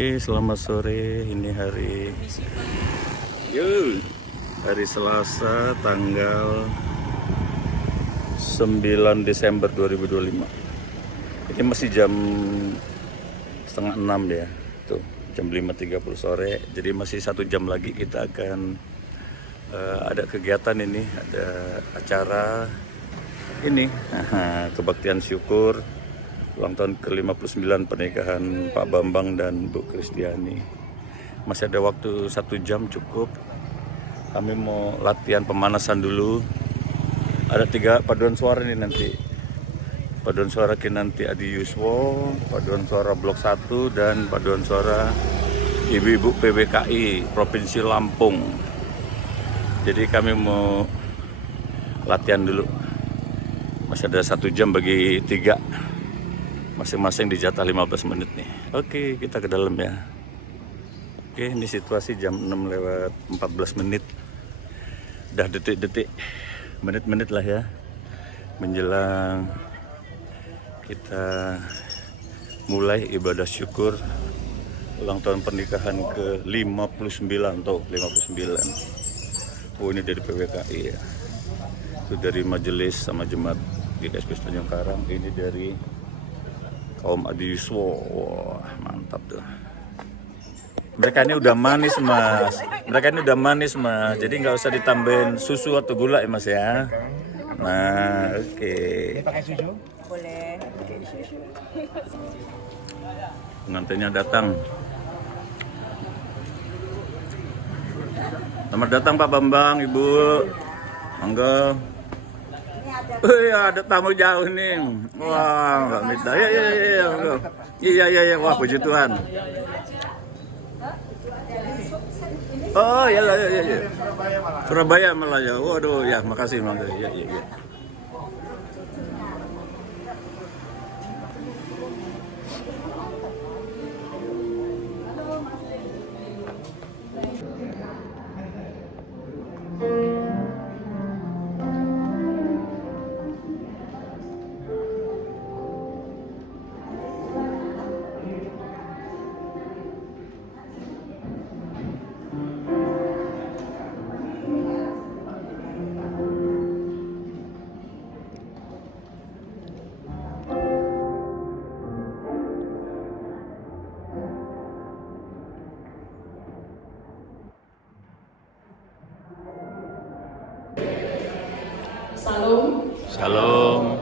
Selamat sore, ini hari Selasa tanggal 9 Desember 2025. Ini masih jam setengah 6 ya, tuh jam 5.30 sore. Jadi masih 1 jam lagi kita akan ada kegiatan ini, ada acara ini, kebaktian syukur ulang tahun ke-59 pernikahan Pak Bambang dan Bu Kristiani. Masih ada waktu 1 jam cukup. Kami mau latihan pemanasan dulu. Ada 3 paduan suara nih nanti. Paduan suara Kinanti Adi Yuswo, paduan suara Blok 1, dan paduan suara Ibu-Ibu PBKI Provinsi Lampung. Jadi kami mau latihan dulu. Masih ada 1 jam bagi 3. Masing-masing dijatah 15 menit nih. Oke, kita ke dalam ya. Oke, ini situasi jam 6:14 menit. Udah detik-detik, menit-menit lah ya, menjelang kita mulai ibadah syukur ulang tahun pernikahan ke-59 tuh, 59. Oh, ini dari PWKI ya. Itu dari majelis sama jemaat GKSP Tanjung Karang. Ini dari kaum Adi Yuswo. Wah, mantap tuh. Mereka ini udah manis mas. Jadi nggak usah ditambahin susu atau gula ya mas ya. Nah, oke. Pakai susu? Boleh pakai susu. Pengantinnya datang. Selamat datang Pak Bambang, Ibu. Monggo. Ada tamu jauh nih. Wah, Mbak Mita. Iya. Wah, puji Tuhan. Oh, iya. Surabaya malah ya. Waduh, ya, makasih. Iya. Salam.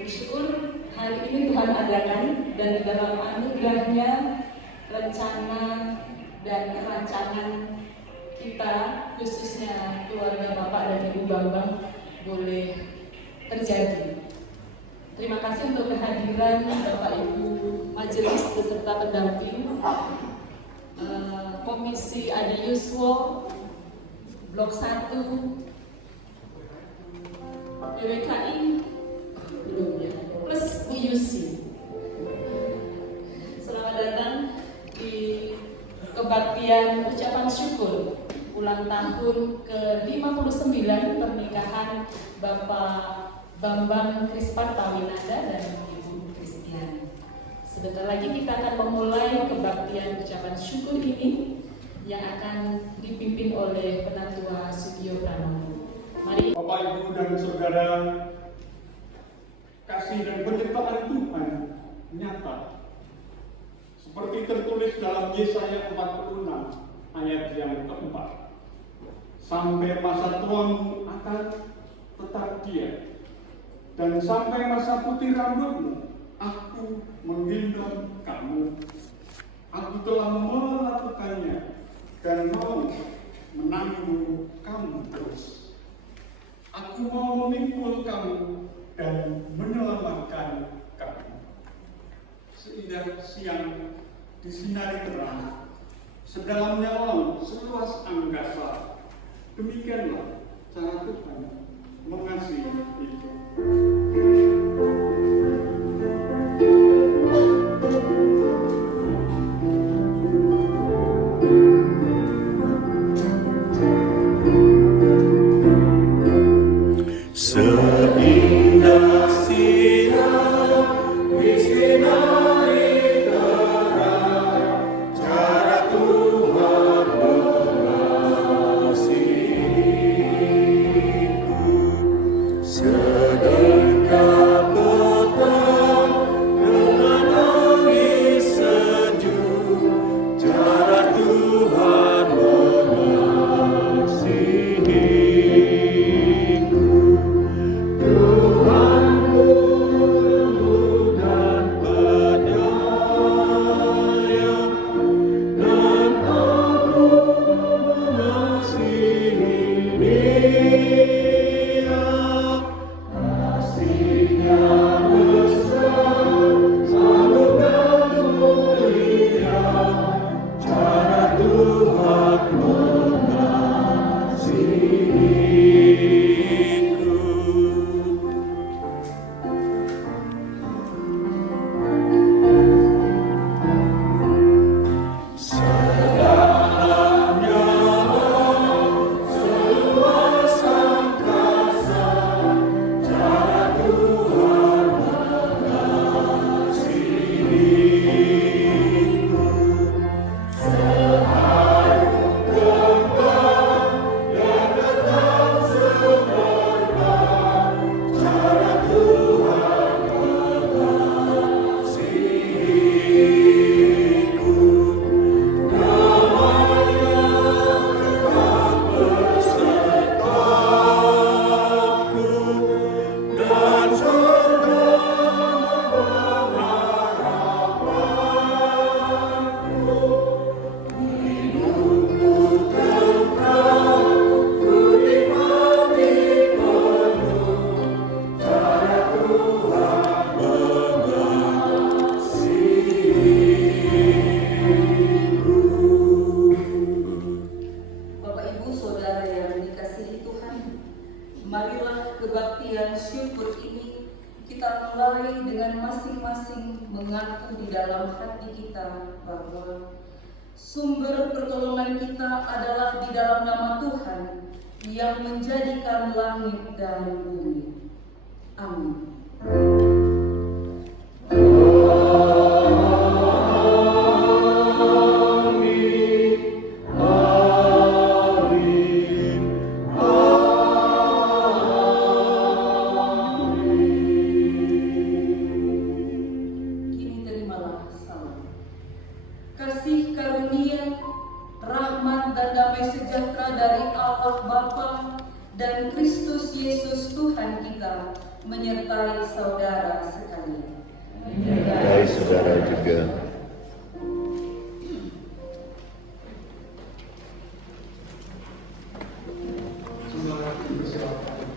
Bersyukur hari ini Tuhan adakan, dan di dalam anugerahnya rencana dan rancangan kita, khususnya keluarga Bapak dan Ibu Bambang, boleh terjadi. Terima kasih untuk kehadiran Bapak Ibu Majelis beserta pendamping, Komisi Adi Yuswo, Blok 1, PWKI, plus UUC. Selamat datang di kebaktian ucapan syukur ulang tahun ke-59 pernikahan Bapak Bambang Krispartawinanda dan Ibu Kristiani. Sebentar lagi kita akan memulai kebaktian ucapan syukur ini yang akan dipimpin oleh Penatua Sugio Pranowo. Mari. Bapak, Ibu, dan Saudara, kasih dan penciptaan Tuhan nyata. Seperti tertulis dalam Yesaya 46 ayat yang keempat. Sampai masa tuamu akan tetap diam, dan sampai masa putih rambutmu, aku menggendong kamu. Aku telah melakukannya dan mau menanggung kamu terus. Aku mau memikul kamu dan menyelamatkan kamu. Seindah siang disinari terang, sedalamnya laut, seluas angkasa. Demikianlah cara Tuhan mengasihi itu. Seindah siang di sinari terang, Marilah kebaktian syukur ini kita mulai dengan masing-masing mengaku di dalam hati kita bahwa sumber pertolongan kita adalah di dalam nama Tuhan yang menjadikan langit dan bumi. Amin. Kasih karunia, rahmat dan damai sejahtera dari Allah Bapa dan Kristus Yesus Tuhan kita menyertai saudara sekalian. Menyertai saudara juga. Segala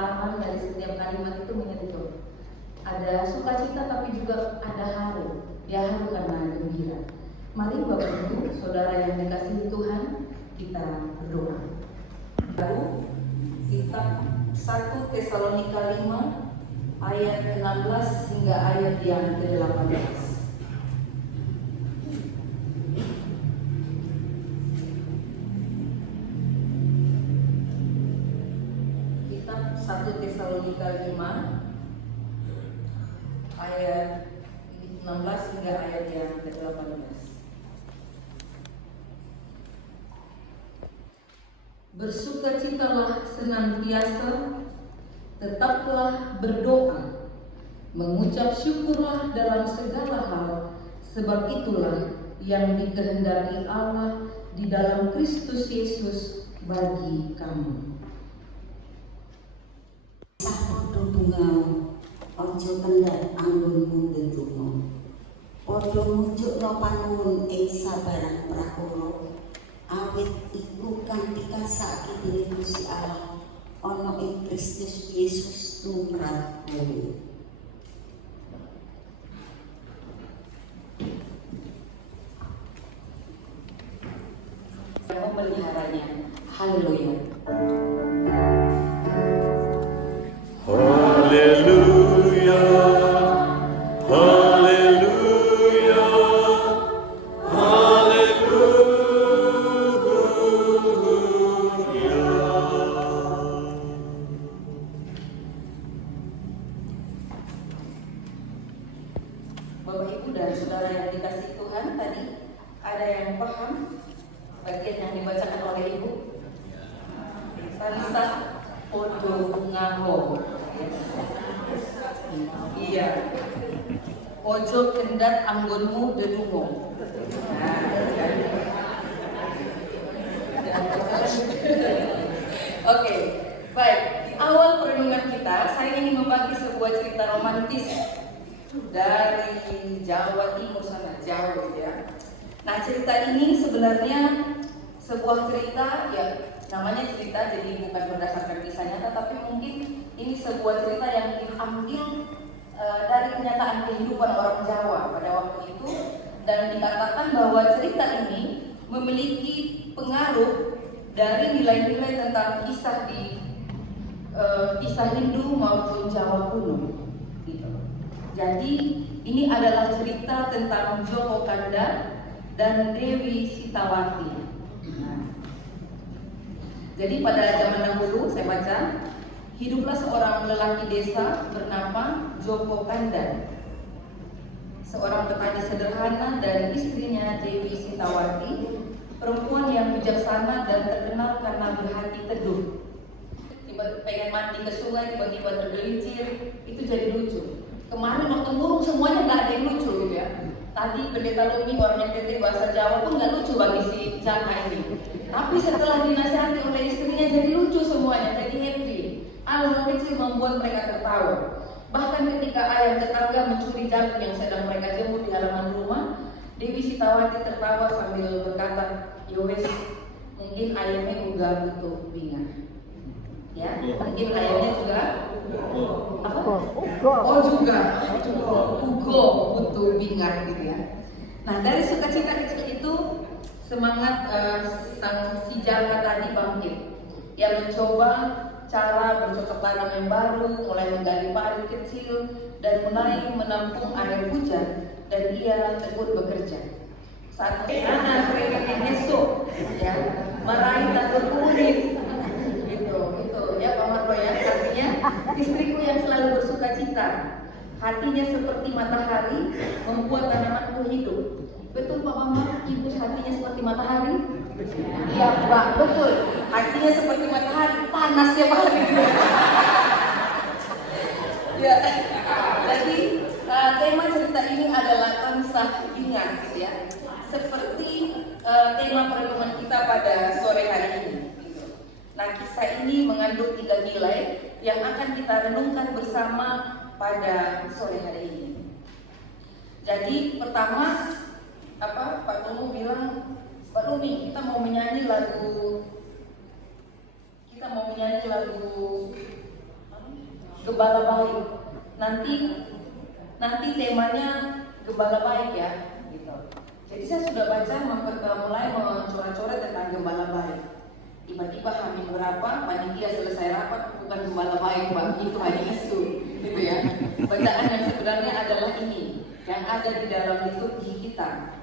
pentaman dari setiap kalimat itu menyentuh. Ada sukacita tapi juga ada haru. Dia haru karena gembira. Mari Bapak Ibu, Saudara yang dikasihi Tuhan, kita berdoa. Baru kitab 1 Tesalonika 5 ayat 16 hingga ayat yang ke-18. Kitab 1 Tesalonika 5 ayat 16 hingga ayat yang ke-18. Bersukacitalah senantiasa, tetaplah berdoa, mengucap syukurlah dalam segala hal, sebab itulah yang dikehendaki Allah di dalam Kristus Yesus bagi kamu. Sapodo tunggal, ojo kendhat anggonmu ndedonga. Padha mujukna panuwun ing sabarang prakara. Awit iku kang dikasake dening Gusti Allah ana ing Kristus Yesus tumrap kowe. Yang memeliharanya. Haleluya. Haleluya, haleluya, haleluya. Bapak Ibu dan Saudara yang dikasihi Tuhan, tadi ada yang paham bagian yang dibacakan oleh Ibu? Tansah podo ngaho. Iya. Ojo kendat anggonmu dedungo. Oke, baik. Di awal perenungan kita, saya ingin membagi sebuah cerita romantis dari Jawa Timur sana, Jawa ya. Nah, cerita ini sebenarnya sebuah cerita ya, namanya cerita jadi bukan berdasarkan kisah nyata, tapi mungkin ini sebuah cerita yang diambil dari kenyataan kehidupan orang Jawa pada waktu itu, dan dikatakan bahwa cerita ini memiliki pengaruh dari nilai-nilai tentang kisah di kisah Hindu maupun Jawa kuno. Gitu. Jadi ini adalah cerita tentang Joko Kanda dan Dewi Sitawati. Nah, jadi pada zaman dahulu saya baca, hiduplah seorang lelaki desa bernama Joko Kanda, seorang petani sederhana, dan istrinya Dewi Sitawati, perempuan yang bijaksana dan terkenal karena berhati teduh. Pengen mandi ke sungai tiba-tiba tergelincir, itu jadi lucu. Kemarin waktu murung semuanya nggak ada yang lucu gitu ya. Tadi pendeta Lumi orang yang ngerti bahasa Jawa pun nggak lucu bagi si Jaka ini. Tapi setelah dinasihati oleh istrinya jadi lucu semuanya, jadi happy. Hal-hal kecil membuat mereka tertawa. Bahkan ketika ayam tetangga mencuri jagung yang sedang mereka jemur di halaman rumah, Dewi Sitawati tertawa sambil berkata, "Yowes, mungkin ayamnya juga butuh bingar." Ya, mungkin ayamnya juga apa? Oh juga, ugo butuh bingar gitu ya. Nah, dari sukacita kecil itu semangat sang si Jaka tadi bangkit. Ia mencoba cara bercocok tanam yang baru, mulai menggali parit kecil dan mulai menampung air hujan, dan ia tekun bekerja. Saat anak mereka besok, ya, marahi takut kuning. Gitu ya Pak Marco ya, artinya istriku yang selalu bersuka cita, hatinya seperti matahari, membuat tanamanku hidup. Betul Pak Mama, ibu hatinya seperti matahari? Iya Pak, betul, hatinya seperti matahari, panas tiap hari. Ya, jadi tema cerita ini adalah tansah ingat ya, seperti tema perenungan kita pada sore hari ini. Nah, kisah ini mengandung 3 nilai yang akan kita renungkan bersama pada sore hari ini. Jadi pertama, Pak Tunggu bilang, Pak Lumi, kita mau menyanyi lagu gembala baik. Nanti temanya gembala baik ya, gitu. Jadi saya sudah baca mulai mencoret-coret tentang gembala baik. Tiba-tiba hamil berapa, panitia selesai rapat, bukan gembala baik, Pak, itu hanya isu, gitu ya. Bacaan yang sebenarnya adalah ini, yang ada di dalam liturgi kita.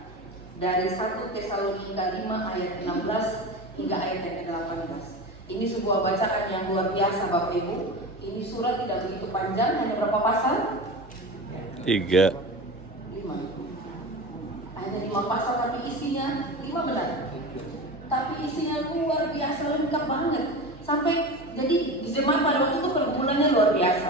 Dari 1 Tesalonika 5 ayat 16 hingga ayat yang ke-18. Ini sebuah bacaan yang luar biasa, Bapak Ibu. Ini surat tidak begitu panjang, hanya berapa pasal? 3. 5. Hanya 5 pasal, tapi isinya 5 benar. Tapi isinya luar biasa, lengkap banget. Sampai jadi di jemaat pada waktu itu pergumulannya luar biasa.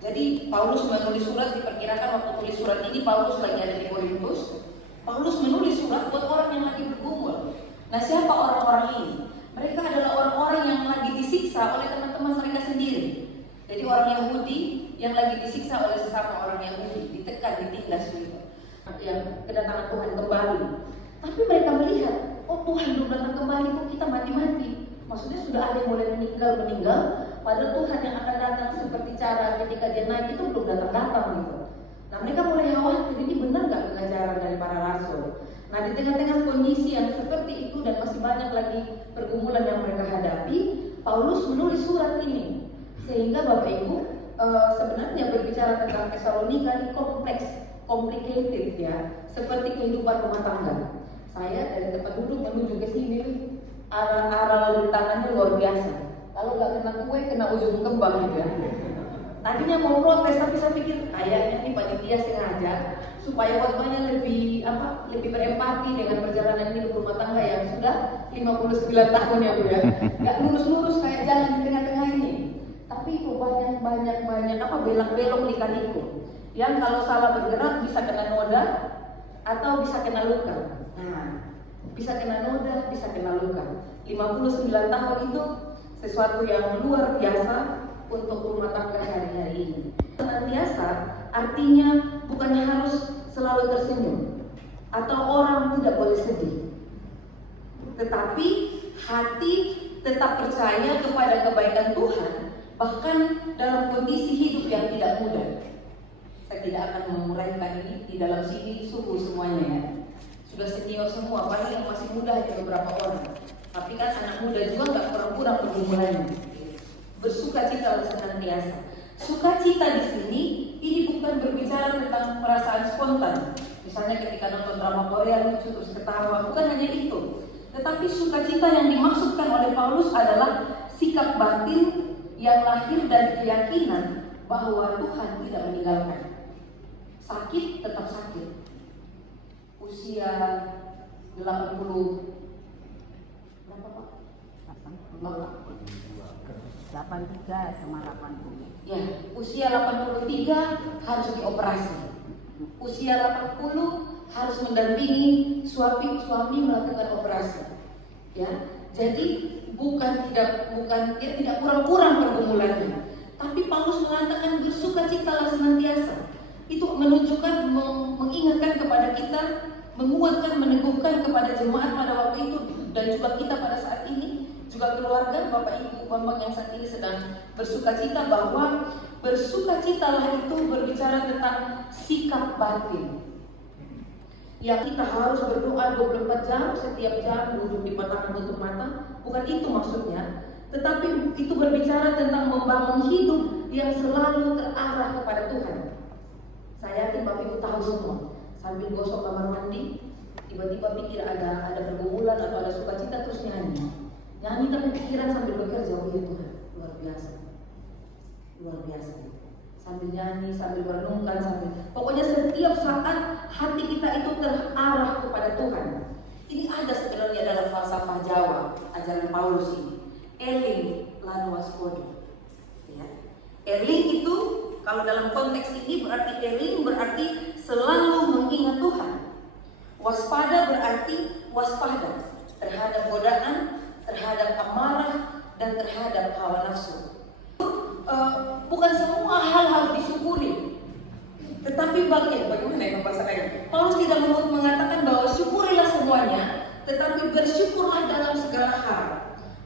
Jadi Paulus menulis surat, diperkirakan waktu tulis surat ini Paulus lagi ada di Korintus. Paulus menulis surat buat orang yang lagi bergumul. Nah, siapa orang-orang ini? Mereka adalah orang-orang yang lagi disiksa oleh teman-teman mereka sendiri. Jadi orang Yahudi yang lagi disiksa oleh sesama orang Yahudi, ditekan, ditindas gitu. Yang kedatangan Tuhan kembali. Tapi mereka melihat, oh Tuhan belum datang kembali, kok kita mati-mati. Maksudnya sudah ada yang mulai meninggal, padahal Tuhan yang akan datang seperti cara ketika dia naik itu belum datang-datang gitu. Nah, mereka mulai khawatir, ini benar nggak pengajaran dari para rasul? Nah, di tengah-tengah kondisi yang seperti itu dan masih banyak lagi pergumulan yang mereka hadapi, Paulus menulis surat ini. Sehingga Bapak Ibu, sebenarnya berbicara tentang Tesalonika ini kompleks, complicated ya, seperti kehidupan rumah tangga. Saya dari tempat duduk menuju ke sini, arah rintangannya luar biasa. Kalau nggak kena kue, kena ujung kembang gitu ya. Tadinya mau protes, tapi saya pikir kayaknya ini panitia sengaja supaya khotbahnya lebih berempati dengan perjalanan hidup rumah tangga yang sudah 59 tahun ya Bu ya. Nggak lurus-lurus kayak jalan di tengah-tengah ini. Tapi itu banyak belok-belok lika-liku. Yang kalau salah bergerak bisa kena noda atau bisa kena luka. Nah, bisa kena noda, bisa kena luka. 59 tahun itu sesuatu yang luar biasa untuk rumah tangga hari-hari ini. Senantiasa artinya bukan harus selalu tersenyum atau orang tidak boleh sedih, tetapi hati tetap percaya kepada kebaikan Tuhan bahkan dalam kondisi hidup yang tidak mudah. Saya tidak akan menguraikan ini di dalam sini, suhu semuanya ya. Sudah senior semua, paling yang masih muda hanya beberapa orang. Tapi kan anak muda juga nggak kurang-kurang pergumulannya. Bersukacita senantiasa. Sukacita di sini ini bukan berbicara tentang perasaan spontan. Misalnya ketika nonton drama Korea lucu terus ketawa, bukan hanya itu. Tetapi sukacita yang dimaksudkan oleh Paulus adalah sikap batin yang lahir dari keyakinan bahwa Tuhan tidak meninggalkan. Sakit tetap sakit. Usia 80 berapa Pak? 83 sama 80. Ya, usia 83 harus dioperasi. Usia 80 harus mendampingi suami melakukan operasi. Ya, jadi tidak kurang-kurang pergumulannya. Tapi Paulus mengatakan bersukacitalah senantiasa. Itu menunjukkan, mengingatkan kepada kita, menguatkan, meneguhkan kepada jemaat pada waktu itu dan juga kita pada saat ini, juga keluarga Bapak Ibu Bambang yang saat ini sedang bersukacita, bahwa bersukacitalah itu berbicara tentang sikap batin. Yang kita harus berdoa 24 jam, setiap jam duduk di tangan tutup mata, bukan itu maksudnya. Tetapi itu berbicara tentang membangun hidup yang selalu terarah kepada Tuhan. Saya yakin Bapak Ibu tahu semua, sambil gosok kamar mandi, tiba-tiba pikir ada pergumulan atau ada sukacita terus nyanyi tapi pikiran sambil bekerja, oh ya Tuhan, luar biasa. Sambil nyanyi, sambil merenungkan, pokoknya setiap saat hati kita itu terarah kepada Tuhan. Ini ada sebenarnya dalam falsafah Jawa, ajaran Paulus ini. Eling lanu waspodo. Ya. Eling itu kalau dalam konteks ini berarti eling berarti selalu mengingat Tuhan. Waspada berarti waspada terhadap godaan, terhadap amarah, dan terhadap hawa nafsu. Bukan semua hal harus disyukuri. Tetapi bagaimana ya bahasa saya? Paulus tidak mengatakan bahwa syukurilah semuanya, tetapi bersyukurlah dalam segala hal.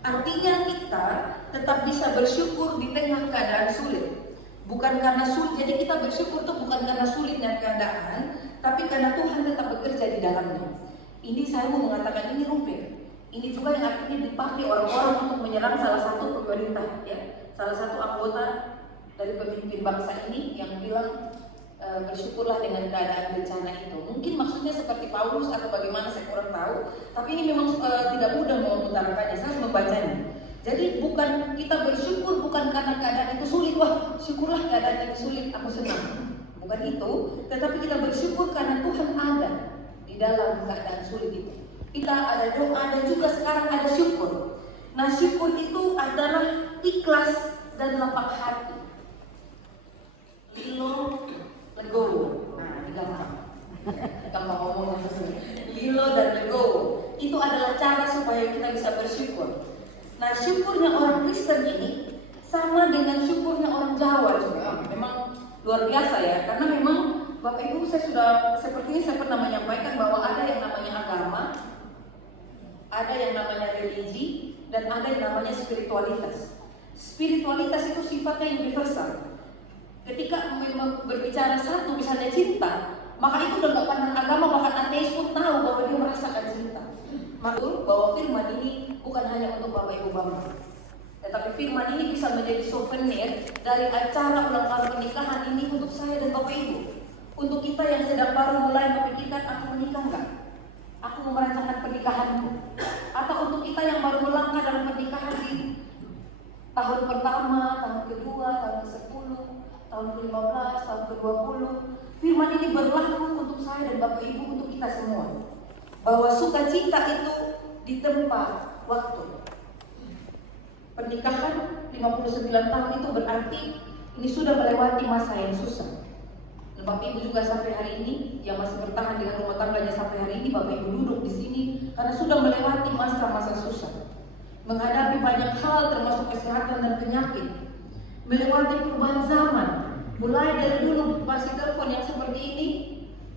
Artinya kita tetap bisa bersyukur di tengah keadaan sulit. Bukan karena sulit, jadi kita bersyukur tuh bukan karena sulitnya keadaan, tapi karena Tuhan tetap bekerja di dalamnya. Ini saya mau mengatakan ini Ruben. Ini juga yang akhirnya dipakai orang-orang untuk menyerang salah satu pemerintah, ya, salah satu anggota dari pemimpin bangsa ini yang bilang bersyukurlah dengan keadaan bencana itu. Mungkin maksudnya seperti Paulus atau bagaimana saya kurang tahu, tapi ini memang tidak mudah mengutarakannya. Saya harus membacanya. Jadi bukan kita bersyukur bukan karena keadaan itu sulit, wah syukurlah keadaan itu sulit, aku senang. Bukan itu, tetapi kita bersyukur karena Tuhan ada di dalam keadaan sulit itu. Kita ada doa dan juga sekarang ada syukur. Nah syukur itu adalah ikhlas dan lapang hati. Lilo, legowo. Nah ini gampang. Gampang ngomong lilo dan legowo. Itu adalah cara supaya kita bisa bersyukur. Nah syukurnya orang Kristen ini sama dengan syukurnya orang Jawa juga. Memang luar biasa ya, karena memang Bapak Ibu saya sudah sepertinya saya pernah menyampaikan bahwa ada yang namanya agama, ada yang namanya religi, dan ada yang namanya spiritualitas. Spiritualitas itu sifatnya universal. Ketika memang berbicara satu misalnya cinta, maka itu udah gak pandang agama, bahkan ateis pun tahu bahwa dia merasakan cinta. Maklum bahwa firman ini bukan hanya untuk Bapak Ibu Bambang, tetapi firman ini bisa menjadi souvenir dari acara ulang tahun pernikahan ini untuk saya dan Bapak Ibu. Untuk kita yang sedang baru mulai memikirkan aku menikah enggak? Aku mau merancangkan pernikahanku. Atau untuk kita yang baru melangkah dalam pernikahan di tahun pertama, tahun kedua, tahun ke-10, tahun ke-15, tahun ke-20. Firman ini berlaku untuk saya dan Bapak Ibu, untuk kita semua. Bahwa sukacita itu ditempa waktu. Pernikahan 59 tahun itu berarti ini sudah melewati masa yang susah. Dan Bapak Ibu juga sampai hari ini yang masih bertahan dengan rumah tangganya sampai hari ini, Bapak Ibu duduk di sini karena sudah melewati masa-masa susah. Menghadapi banyak hal termasuk kesehatan dan penyakit. Melewati perubahan zaman. Mulai dari dulu masih telepon yang seperti ini,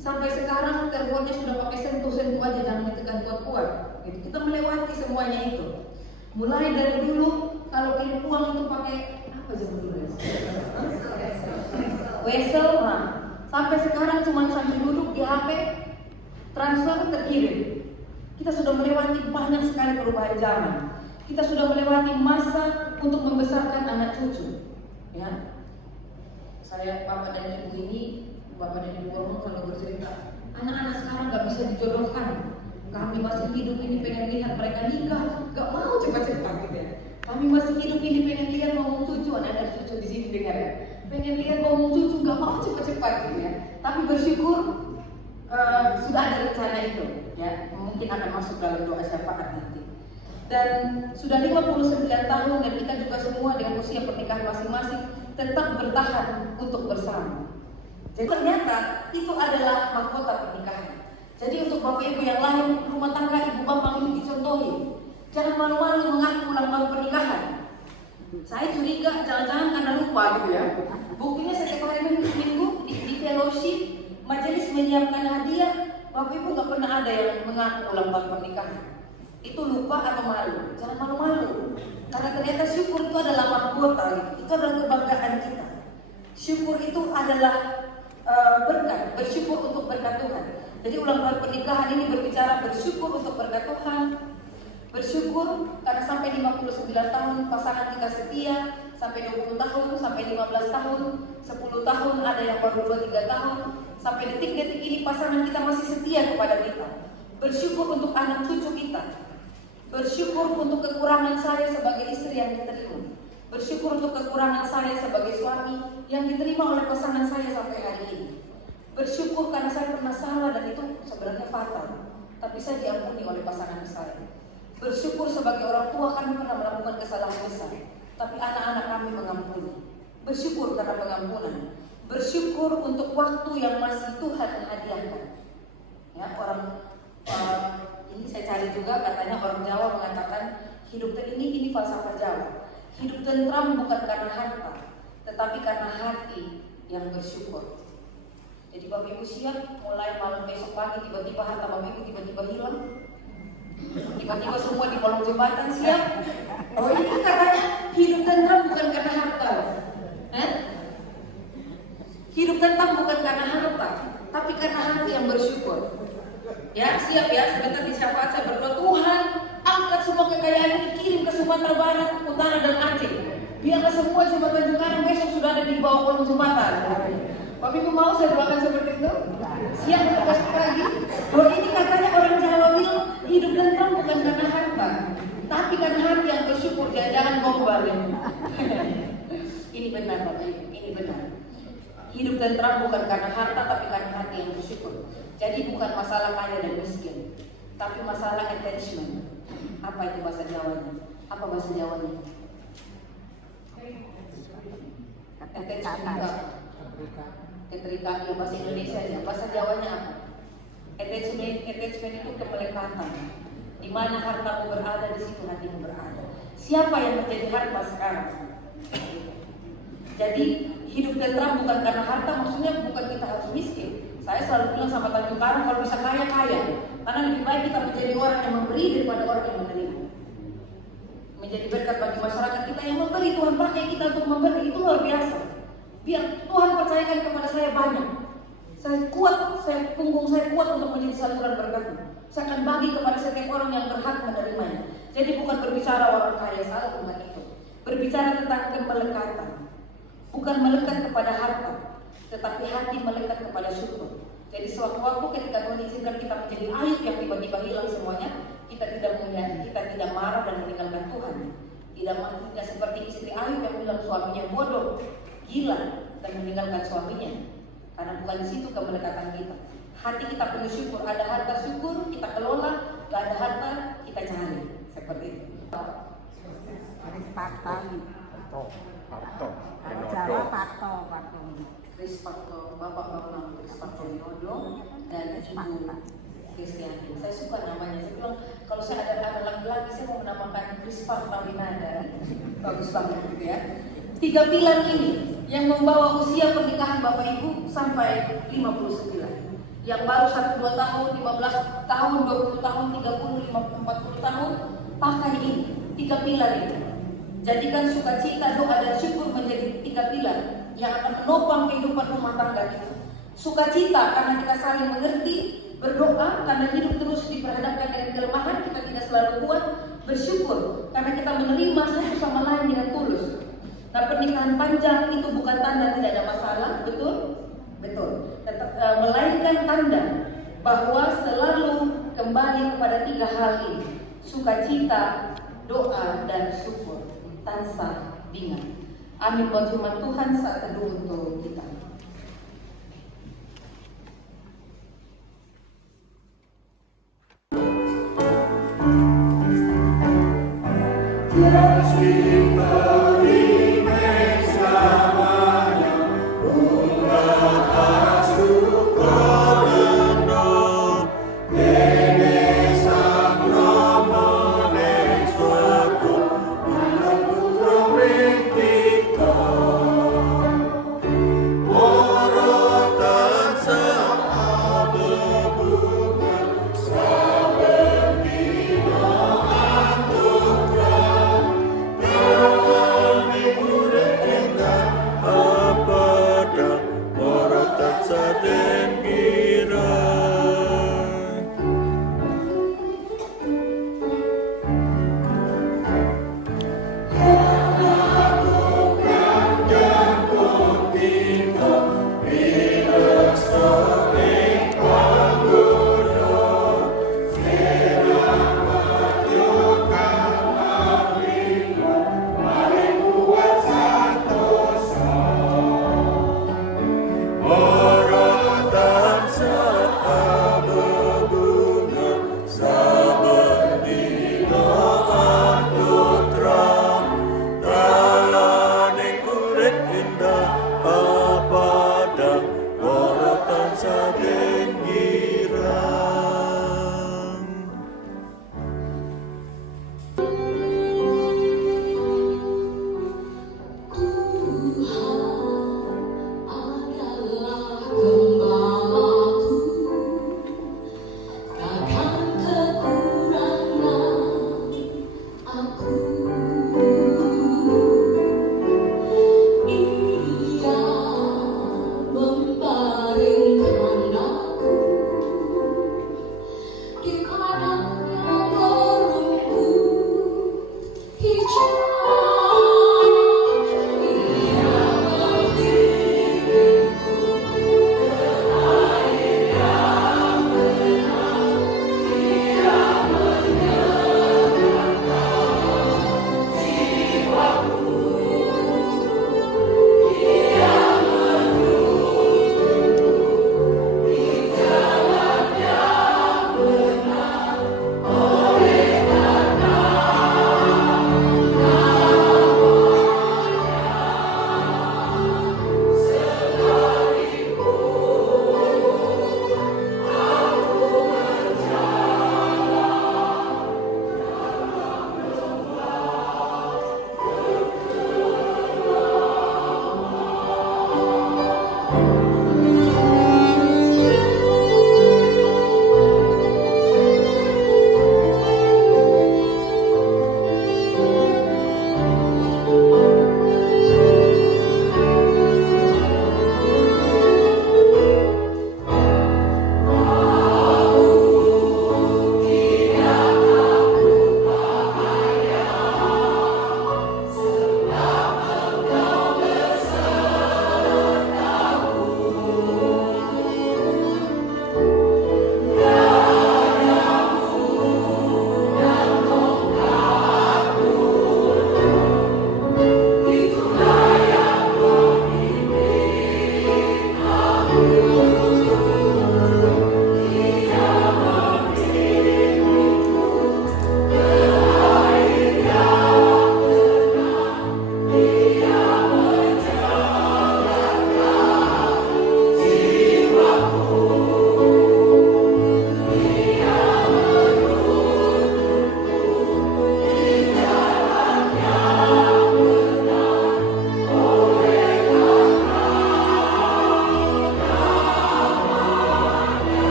sampai sekarang teleponnya sudah pakai sentuh-sentuh aja, jangan ditekan kuat-kuat. Gitu. Kita melewati semuanya itu. Mulai dari dulu kalau kirim uang itu pakai apa aja dulu? Wesel, nah. Sampai sekarang cuma sambil duduk di HP, transfer terkirim. Kita sudah melewati banyak sekali perubahan zaman. Kita sudah melewati masa untuk membesarkan anak cucu. Ya, saya bapak dan ibu ini. Bapak dan Ibu ngomong kalau bercerita, anak-anak sekarang gak bisa dijodohkan. Kami masih hidup ini pengen lihat mereka nikah, gak mau cepat-cepat gitu ya. Kami masih hidup ini pengen lihat ngomong cucu, ada cucu di sini dengar ya. Pengen lihat ngomong cucu, gak mau cepat-cepat gitu ya. Tapi bersyukur sudah ada rencana itu ya. Mungkin akan masuk dalam doa syafaat nanti. Dan sudah 59 tahun dan kita juga semua dengan usia pernikahan masing-masing tetap bertahan untuk bersama. Jadi ternyata itu adalah mahkota pernikahan. Jadi untuk Bapak Ibu yang lain, rumah tangga Ibu Bambang ini dicontohi. Jangan malu-malu mengaku ulang tahun pernikahan. Saya curiga jangan-jangan karena lupa gitu ya. Buktinya setiap hari minggu di fellowship, majelis menyiapkan hadiah, Bapak Ibu gak pernah ada yang mengaku ulang tahun pernikahan. Itu lupa atau malu? Jangan malu-malu. Karena ternyata syukur itu adalah mahkota, gitu. Itu adalah kebanggaan kita. Syukur itu adalah berkat, bersyukur untuk berkat Tuhan. Jadi ulang tahun pernikahan ini berbicara bersyukur untuk berkat Tuhan. Bersyukur karena sampai 59 tahun pasangan kita setia, sampai 20 tahun, sampai 15 tahun, 10 tahun, ada yang baru 2-3 tahun, sampai detik-detik ini pasangan kita masih setia kepada kita. Bersyukur untuk anak cucu kita. Bersyukur untuk kekurangan saya sebagai istri yang diterima. Bersyukur untuk kekurangan saya sebagai suami yang diterima oleh pasangan saya sampai hari ini. Bersyukur karena saya pernah salah dan itu sebenarnya fatal, tapi saya diampuni oleh pasangan saya. Bersyukur sebagai orang tua kami pernah melakukan kesalahan besar, tapi anak-anak kami mengampuni. Bersyukur karena pengampunan. Bersyukur untuk waktu yang masih Tuhan hadiahkan. Ya, ini saya cari juga, katanya orang Jawa mengatakan hidup ini falsafah Jawa. Hidup tentram bukan karena harta, tetapi karena hati yang bersyukur. Jadi Bapak Ibu siap, mulai malam besok pagi tiba-tiba harta Bapak Ibu tiba-tiba hilang, tiba-tiba semua di kolong jembatan, siap? Oh ini katanya hidup tentram bukan karena harta. Hidup tentram bukan karena harta, tapi karena hati yang bersyukur. Ya, siap ya, sebentar di syafaat saya berdoa, Tuhan angkat semua kekayaan ini, kirim ke Sumatera Barat, Utara dan Aceh. Biarlah semua jembatan Cikarang besok sudah ada di bawah kolong jembatan. Bapak Ibu mau saya doakan seperti itu? Siap untuk besok lagi? Bahwa ini katanya orang Jawa bilang hidup tentram bukan karena harta, tapi karena hati yang bersyukur. Jangan gombal ini. Ini benar Bapak Ibu, ini benar. Hidup tentram bukan karena harta, tapi karena hati yang bersyukur. Jadi bukan masalah kaya dan miskin, tapi masalah attachment. Apa itu bahasa Jawanya? Apa bahasa Jawanya? Keterikatan. Ya, bahasa Indonesia ya. Bahasa Jawanya apa? Attachment itu kemelekatan. Di mana hartamu berada, di situ hatimu berada. Siapa yang menjadi harta sekarang? Jadi hidup tentram bukan karena harta, maksudnya bukan kita harus miskin. Saya selalu bilang sama Tanjung Karang, kalau bisa kaya, karena lebih baik kita menjadi orang yang memberi daripada orang yang menerima. Menjadi berkat bagi masyarakat kita yang memberi, Tuhan pakai kita untuk memberi, itu luar biasa. Biar Tuhan percayakan kepada saya banyak. Saya kuat, punggung saya kuat untuk menjadi saluran berkat-Nya. Saya akan bagi kepada setiap orang yang berhak menerimanya. Jadi bukan berbicara orang kaya, salah bukan itu. Berbicara tentang kemelekatan. Bukan melekat kepada harta, tetapi hati melekat kepada syukur. Jadi sewaktu-waktu ketika Tuhan izinkan kita menjadi Ayub yang tiba-tiba hilang semuanya, kita tidak marah dan meninggalkan Tuhan. Tidak seperti istri Ayub yang bilang suaminya bodoh, gila, dan meninggalkan suaminya. Karena bukan di situ kemelekatan kita. Hati kita penuh syukur, ada harta syukur kita kelola, gak ada harta kita cari. Seperti itu. Jawa Parto. Kris Parto, Bapak nama Kris Parto Winodo dan Ibu Kristiani. Saya suka namanya. Saya bilang kalau saya ada laki-laki saya mau menamakan Kris Parto Winada. Bagus banget gitu ya. 3 pilar ini yang membawa usia pernikahan Bapak Ibu sampai 59. Yang baru 1-2 tahun, 15 tahun, 20 tahun, 30, 50, 40 tahun, pakai ini 3 pilar ini. Jadikan sukacita, doa dan syukur menjadi 3 pilar yang akan menopang kehidupan rumah tangga kita. Sukacita karena kita saling mengerti, berdoa karena hidup terus diperhadapkan dengan kelemahan, kita tidak selalu kuat, bersyukur karena kita menerima satu sama lain dengan tulus. Nah, pernikahan panjang itu bukan tanda tidak ada masalah, betul? Betul. Melainkan tanda bahwa selalu kembali kepada 3 hal ini: sukacita, doa, dan syukur. Tanpa bingung. Amin buat firman Tuhan saat teduh untuk kita.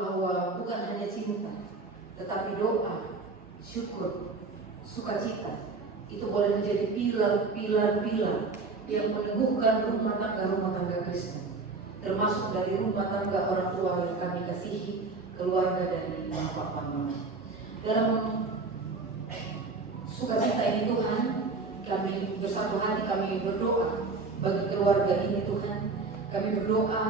bahwa bukan hanya cinta, tetapi doa, syukur, sukacita itu boleh menjadi pilar-pilar yang meneguhkan rumah tangga Kristen, termasuk dari rumah tangga orang tua yang kami kasihi, keluarga dari bapak mama. Dalam sukacita ini Tuhan, kami bersatu hati kami berdoa bagi keluarga ini Tuhan. Kami berdoa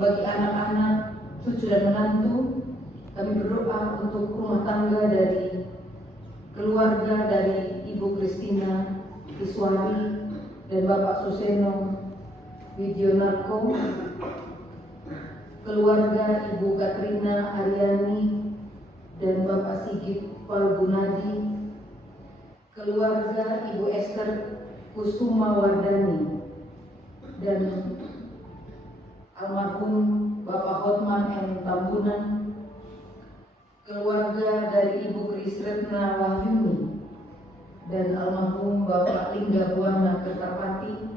bagi anak-anak, cucu dan menantu. Kami berdoa untuk rumah tangga dari keluarga dari Ibu Kristina Iswari dan Bapak Suseno Widionarko, keluarga Ibu Katrina Aryani dan Bapak Sigit Palgunadi, keluarga Ibu Esther Kusuma Wardani dan almarhum Bapak Hotman M. Tambunan, keluarga dari Ibu Krisretna Wahyuni dan almarhum Bapak Lingga Buana Kertapati.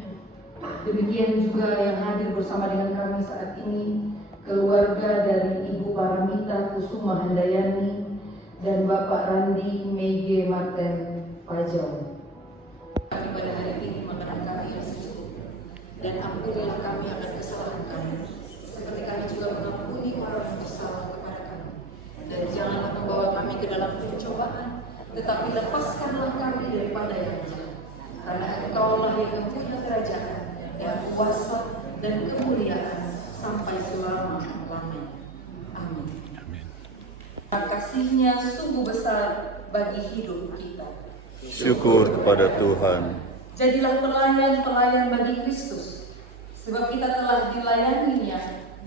Demikian juga yang hadir bersama dengan kami saat ini, keluarga dari Ibu Paramita Kusuma Handayani dan Bapak Randi Mege Marten Pajau. Pada hari ini makanan kami yang secukupnya, dan ampunilah kami akan kesalahan kami, seperti kami juga mengampuni orang yang bersalah kepada kami. Dan janganlah membawa kami ke dalam pencobaan, tetapi lepaskanlah kami daripada yang jahat. Karena Engkaulah yang mempunyai kerajaan, dan kuasa dan kemuliaan sampai selama-lamanya. Amin. Kasih-Nya sungguh besar bagi hidup kita. Syukur kepada Tuhan. Jadilah pelayan-pelayan bagi Kristus, sebab kita telah dilayaninya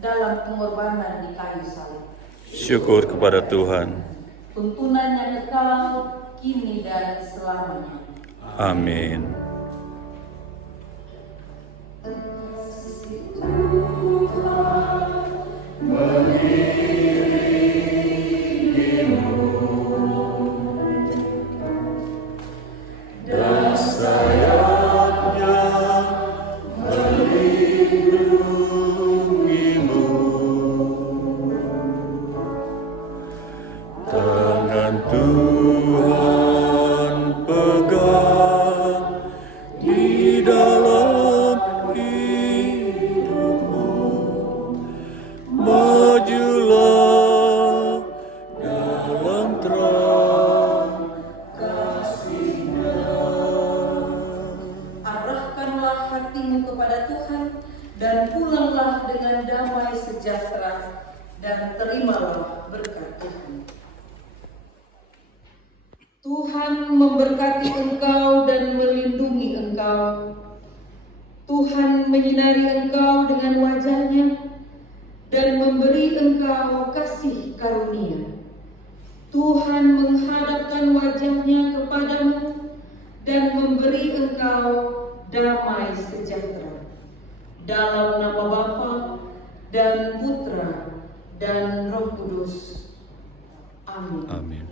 dalam pengorbanan di kayu salib. Syukur kepada Tuhan. Tuntunannya kekal kini dan selamanya. Amin. Tangan Tuhan pegang di dalam hidupmu. Majulah dalam terang kasih-Nya. Arahkanlah hatimu kepada Tuhan dan pulanglah dengan damai sejahtera, dan terimalah berkat Tuhan. Tuhan memberkati engkau dan melindungi engkau. Tuhan menyinari engkau dengan wajah-Nya dan memberi engkau kasih karunia. Tuhan menghadapkan wajah-Nya kepadamu dan memberi engkau damai sejahtera. Dalam nama Bapa dan Putra dan Roh Kudus. Amin. Amin.